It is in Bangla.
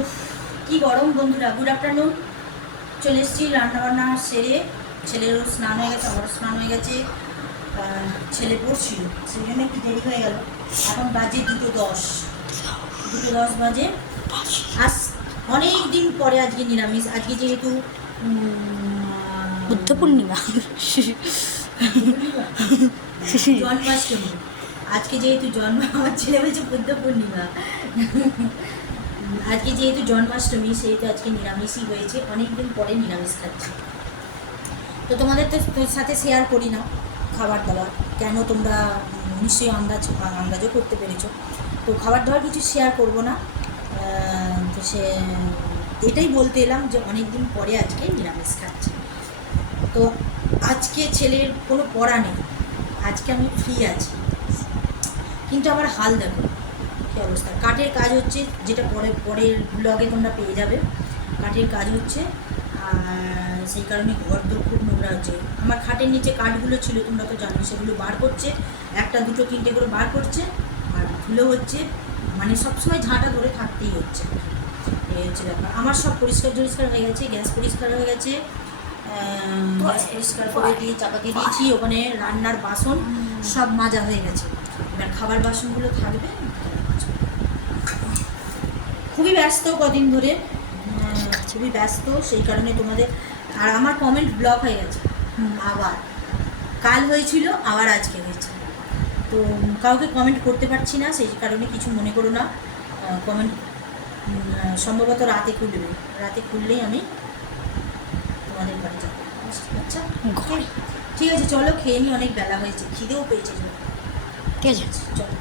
উফ, কি গরম বন্ধুরা। Good afternoon. চলে এসেছি রান্নাবান্না সেরে, ছেলেরও স্নান হয়ে গেছে, আমারও স্নান হয়ে গেছে। ছেলে পড়ছিল, সেই জন্য একটু দেরি হয়ে গেল। এখন বাজে 2:10, 2:10 বাজে। আজ অনেক দিন পরে আজকে নিরামিষ। আজকে যেহেতু বুদ্ধ পূর্ণিমা, জন্মাষ্টমী। আজকে যেহেতু আমার ছেলে বলছে বুদ্ধ পূর্ণিমা। আজকে যেহেতু জন্মাষ্টমী, সেহেতু আজকে নিরামিষই হয়েছে। অনেক দিন পরে নিরামিষ খাচ্ছি। তো তোমাদের তো সাথে শেয়ার করি না খাবার দাবার, কেন তোমরা নিশ্চয়ই আন্দাজও করতে পেরেছো। তো খাবার দাবার কিছু শেয়ার করব না। তো এটাই বলতে এলাম যে অনেক দিন পরে আজকে নিরামিষ খাচ্ছি। তো আজকে ছেলের কোনো পড়া নেই, আজকে আমি ফ্রি আছি। কিন্তু আমার হাল দেখো কী অবস্থা। কাঠের কাজ হচ্ছে, যেটা পরের ব্লগে তোমরা পেয়ে যাবে। কাঠের কাজ হচ্ছে, আর সেই কারণে ঘর দোর খুব নোংরা হচ্ছে। আমার খাটের নিচে কাঠগুলো ছিল, তোমরা তো জানো, সেগুলো বার করছে, একটা দুটো তিনটে করে বার করছে, আর ধুলো হচ্ছে। মানে সবসময় ঝাঁটা ধরে থাকতেই হচ্ছে। এই হচ্ছে ব্যাপার। আমার সব পরিষ্কার হয়ে গেছে, গ্যাস পরিষ্কার হয়ে গেছে, গ্যাস পরিষ্কার করে দিয়ে চাপাতে দিয়েছি। ওখানে রান্নার বাসন সব মাজা হয়ে গেছে, এবার খাবার বাসনগুলো থাকবে। খুবই ব্যস্ত কদিন ধরে, খুবই ব্যস্ত, সেই কারণে তোমাদের। আর আমার কমেন্ট ব্লক হয়ে গেছে আবার। কাল হয়েছিল, আবার আজকে হয়েছে। তো কাউকে কমেন্ট করতে পারছি না, সেই কারণে কিছু মনে করো না। কমেন্ট সম্ভবত রাতে খুলবে, রাতে খুললেই আমি তোমাদের বাড়ি যাবো। আচ্ছা ঠিক আছে, চলো খেয়ে নিই, অনেক বেলা হয়েছে, খিদেও পেয়েছে। ঠিক আছে। চলো।